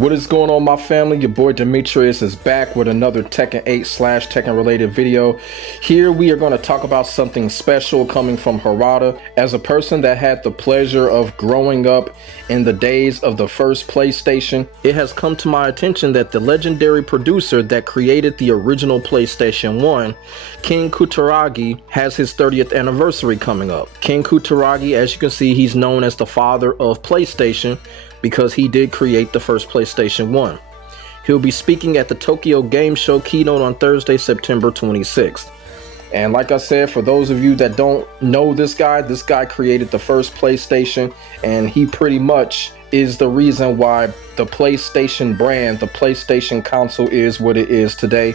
What is going on, my family? Your boy Demetrius is back with another Tekken 8 / Tekken related video. Here we are going to talk about something special coming from Harada. As a person that had the pleasure of growing up in the days of the first PlayStation, it has come to my attention that the legendary producer that created the original PlayStation 1, King Kutaragi, has his 30th anniversary coming up. King Kutaragi, as you can see, he's known as the father of PlayStation, because he did create the first PlayStation 1. He'll be speaking at the Tokyo Game Show keynote on Thursday, September 26th. And like I said, for those of you that don't know this guy created the first PlayStation, and he pretty much is the reason why the PlayStation brand, the PlayStation console, is what it is today.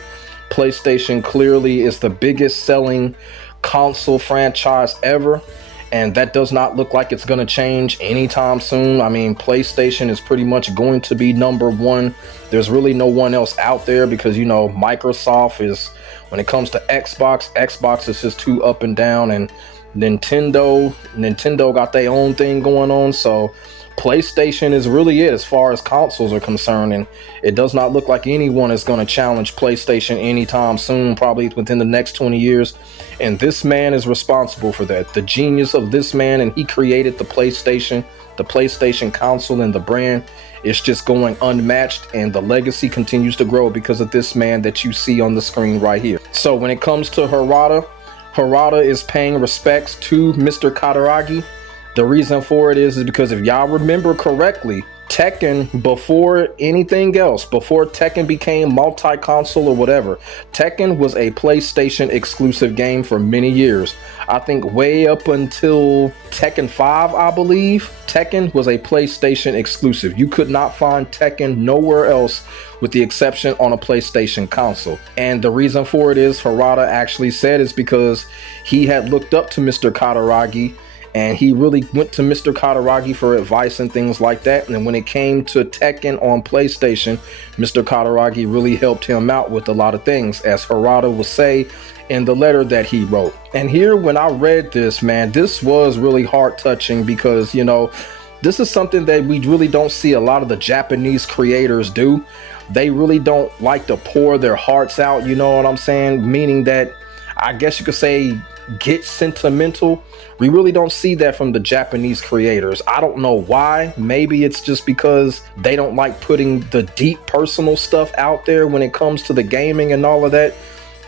PlayStation clearly is the biggest selling console franchise ever. And that does not look like it's going to change anytime soon. I mean, PlayStation is pretty much going to be number one. There's really no one else out there because, you know, Microsoft is, when it comes to Xbox is just too up and down. And Nintendo got their own thing going on. So PlayStation is really it as far as consoles are concerned, and it does not look like anyone is going to challenge PlayStation anytime soon, probably within the next 20 years. And this man is responsible for that. The genius of this man, and he created the PlayStation console, and the brand is just going unmatched, and the legacy continues to grow because of this man that you see on the screen right here. So when it comes to Harada is paying respects to Mr. Kutaragi. The reason for it is because if y'all remember correctly, Tekken, before anything else, before Tekken became multi-console or whatever, Tekken was a PlayStation exclusive game for many years. I think way up until Tekken 5, I believe, Tekken was a PlayStation exclusive. You could not find Tekken nowhere else with the exception on a PlayStation console. And the reason for it is, Harada actually said, is because he had looked up to Mr. Kutaragi, and he really went to Mr. Kutaragi for advice and things like that. And when it came to Tekken on PlayStation, Mr. Kutaragi really helped him out with a lot of things, as Harada will say in the letter that he wrote. And here, when I read this, man, this was really heart touching because, you know, this is something that we really don't see a lot of the Japanese creators do. They really don't like to pour their hearts out, you know what I'm saying? Meaning that, I guess you could say, get sentimental. We really don't see that from the Japanese creators. I don't know why. Maybe it's just because they don't like putting the deep personal stuff out there when it comes to the gaming and all of that.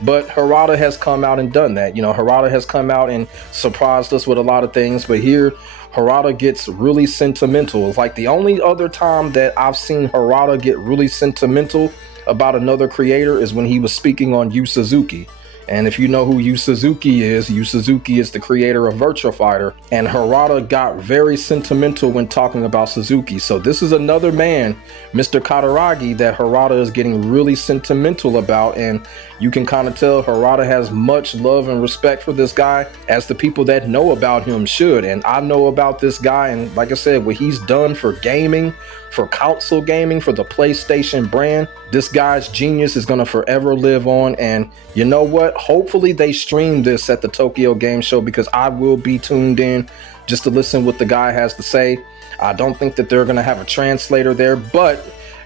But Harada has come out and done that. You know, Harada has come out and surprised us with a lot of things. But here, Harada gets really sentimental. It's like the only other time that I've seen Harada get really sentimental about another creator is when he was speaking on Yu Suzuki. And if you know who Yu Suzuki is the creator of Virtua Fighter, and Harada got very sentimental when talking about Suzuki. So this is another man, Mr. Kutaragi, that Harada is getting really sentimental about, and you can kind of tell Harada has much love and respect for this guy, as the people that know about him should. And I know about this guy, and like I said, what he's done for gaming, for console gaming, for the PlayStation brand, this guy's genius is going to forever live on. And you know what? Hopefully they stream this at the Tokyo Game Show, because I will be tuned in just to listen what the guy has to say. I don't think that they're going to have a translator there, but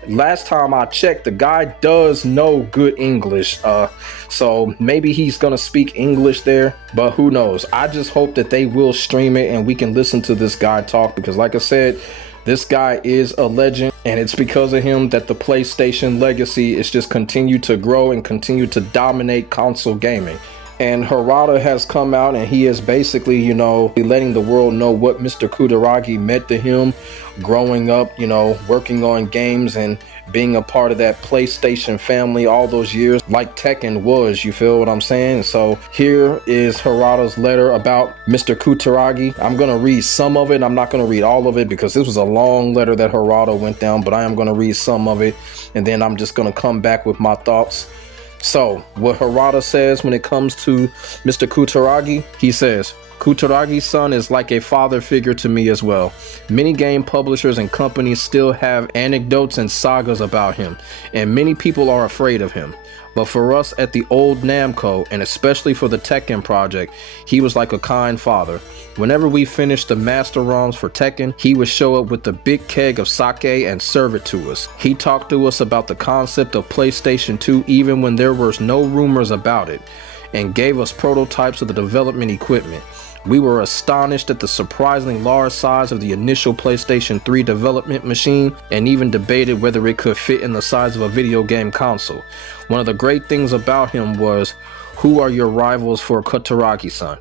last time I checked, the guy does know good English, so maybe he's gonna speak English there, but who knows. I just hope that they will stream it and we can listen to this guy talk, because like I said, this guy is a legend, and it's because of him that the PlayStation legacy is just continued to grow and continue to dominate console gaming. And Harada has come out and he is basically, you know, letting the world know what Mr. Kutaragi meant to him growing up, you know, working on games and being a part of that PlayStation family all those years, like Tekken was, you feel what I'm saying? So here is Harada's letter about Mr. Kutaragi. I'm going to read some of it. I'm not going to read all of it because this was a long letter that Harada went down, but I am going to read some of it, and then I'm just going to come back with my thoughts. So what Harada says when it comes to Mr. Kutaragi, he says, Kutaragi-san is like a father figure to me as well. Many game publishers and companies still have anecdotes and sagas about him, and many people are afraid of him. But for us at the old Namco, and especially for the Tekken project, he was like a kind father. Whenever we finished the master ROMs for Tekken, he would show up with the big keg of sake and serve it to us. He talked to us about the concept of PlayStation 2 even when there was no rumors about it, and gave us prototypes of the development equipment. We were astonished at the surprisingly large size of the initial PlayStation 3 development machine, and even debated whether it could fit in the size of a video game console. One of the great things about him was, "Who are your rivals for Kutaragi-san?"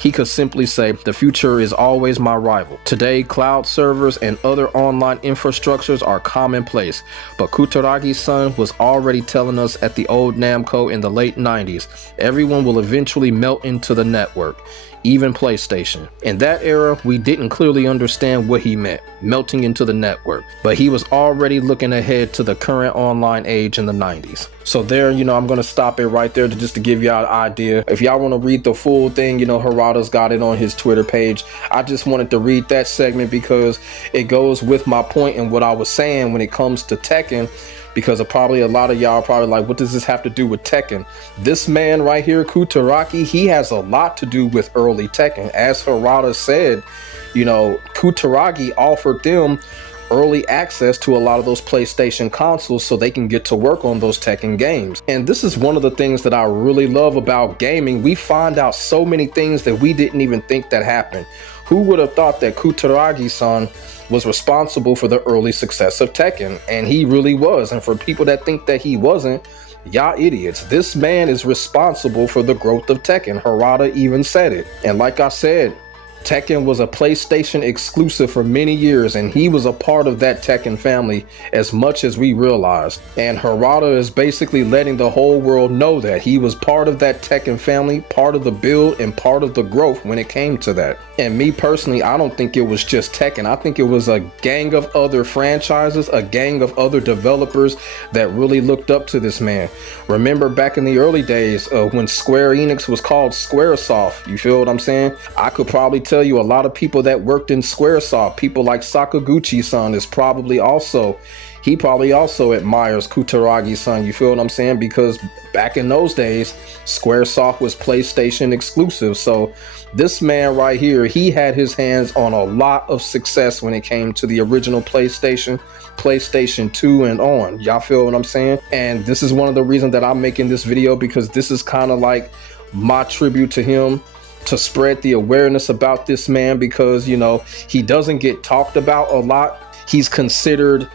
He could simply say, "The future is always my rival." Today, cloud servers and other online infrastructures are commonplace, but Kutaragi-san was already telling us at the old Namco in the late 90s, everyone will eventually melt into the network, even PlayStation. In that era, we didn't clearly understand what he meant, melting into the network, but he was already looking ahead to the current online age in the 90s. So there, I'm going to stop it right there just to give y'all an idea. If y'all want to read the full thing, Harada's got it on his Twitter page. I just wanted to read that segment because it goes with my point and what I was saying when it comes to Tekken, because probably a lot of y'all are probably like, what does this have to do with Tekken? This man right here, Kutaragi, he has a lot to do with early Tekken. As Harada said, Kutaragi offered them early access to a lot of those PlayStation consoles so they can get to work on those Tekken games. And this is one of the things that I really love about gaming. We find out so many things that we didn't even think that happened. Who would have thought that Kutaragi-san was responsible for the early success of Tekken? And he really was. And for people that think that he wasn't, y'all idiots. This man is responsible for the growth of Tekken. Harada even said it. And like I said, Tekken was a PlayStation exclusive for many years, and he was a part of that Tekken family as much as we realized. And Harada is basically letting the whole world know that he was part of that Tekken family, part of the build, and part of the growth when it came to that. And me personally, I don't think it was just Tekken. I think it was a gang of other franchises, a gang of other developers that really looked up to this man. Remember back in the early days when Square Enix was called Squaresoft, you feel what I'm saying? I could probably tell you a lot of people that worked in Squaresoft, people like Sakaguchi-san is probably also, he probably also admires Kutaragi-san, you feel what I'm saying? Because back in those days, Squaresoft was PlayStation exclusive. So this man right here, he had his hands on a lot of success when it came to the original PlayStation 2 and on. Y'all feel what I'm saying? And this is one of the reasons that I'm making this video, because this is kind of like my tribute to him, to spread the awareness about this man, because he doesn't get talked about a lot. He's considered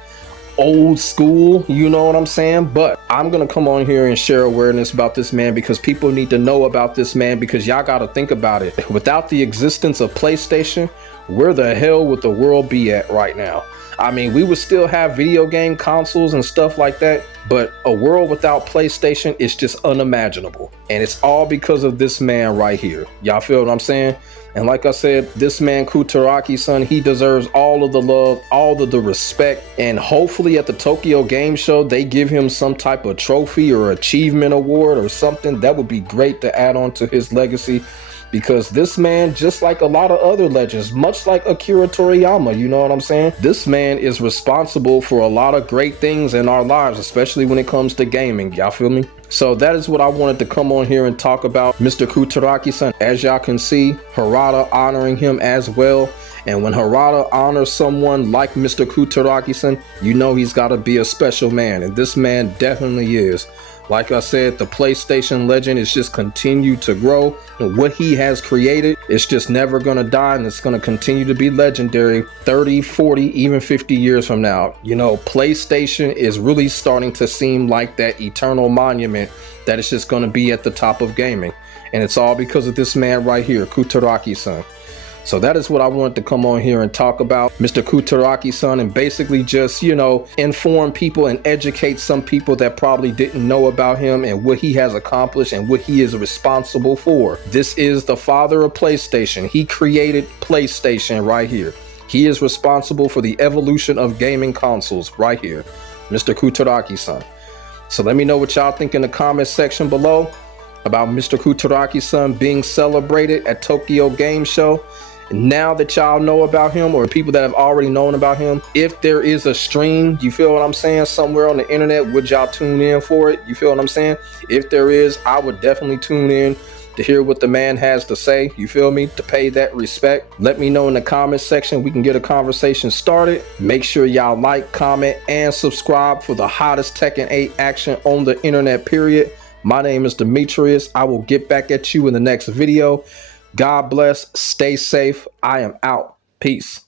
old school, you know what I'm saying? But I'm gonna come on here and share awareness about this man, because people need to know about this man, because y'all gotta think about it. Without the existence of PlayStation, where the hell would the world be at right now? I mean, we would still have video game consoles and stuff like that, but a world without PlayStation is just unimaginable. And it's all because of this man right here. Y'all feel what I'm saying? And like I said, this man Kutaragi-san, he deserves all of the love, all of the respect. And hopefully at the Tokyo Game Show, they give him some type of trophy or achievement award or something. That would be great to add on to his legacy. Because this man, just like a lot of other legends, much like Akira Toriyama, you know what I'm saying? This man is responsible for a lot of great things in our lives, especially when it comes to gaming. Y'all feel me? So that is what I wanted to come on here and talk about, Mr. Kutaragi-san. As y'all can see, Harada honoring him as well. And when Harada honors someone like Mr. Kutaragi-san, you know he's got to be a special man. And this man definitely is. Like I said, the PlayStation legend is just continue to grow. And what he has created, it's just never going to die, and it's going to continue to be legendary 30, 40, even 50 years from now. PlayStation is really starting to seem like that eternal monument that is just going to be at the top of gaming. And it's all because of this man right here, Kutaragi-san. So that is what I wanted to come on here and talk about, Mr. Kutaragi-san, and basically just, inform people and educate some people that probably didn't know about him and what he has accomplished and what he is responsible for. This is the father of PlayStation. He created PlayStation right here. He is responsible for the evolution of gaming consoles right here, Mr. Kutaragi-san. So let me know what y'all think in the comment section below. about Mr. Kutaragi's son being celebrated at Tokyo Game Show. Now that y'all know about him, or people that have already known about him, if there is a stream, you feel what I'm saying, somewhere on the internet, would y'all tune in for it? You feel what I'm saying? If there is, I would definitely tune in to hear what the man has to say, you feel me, to pay that respect. Let me know in the comment section. We can get a conversation started. Make sure y'all like, comment, and subscribe for the hottest Tekken 8 action on the internet, period. My name is Demetrius. I will get back at you in the next video. God bless. Stay safe. I am out. Peace.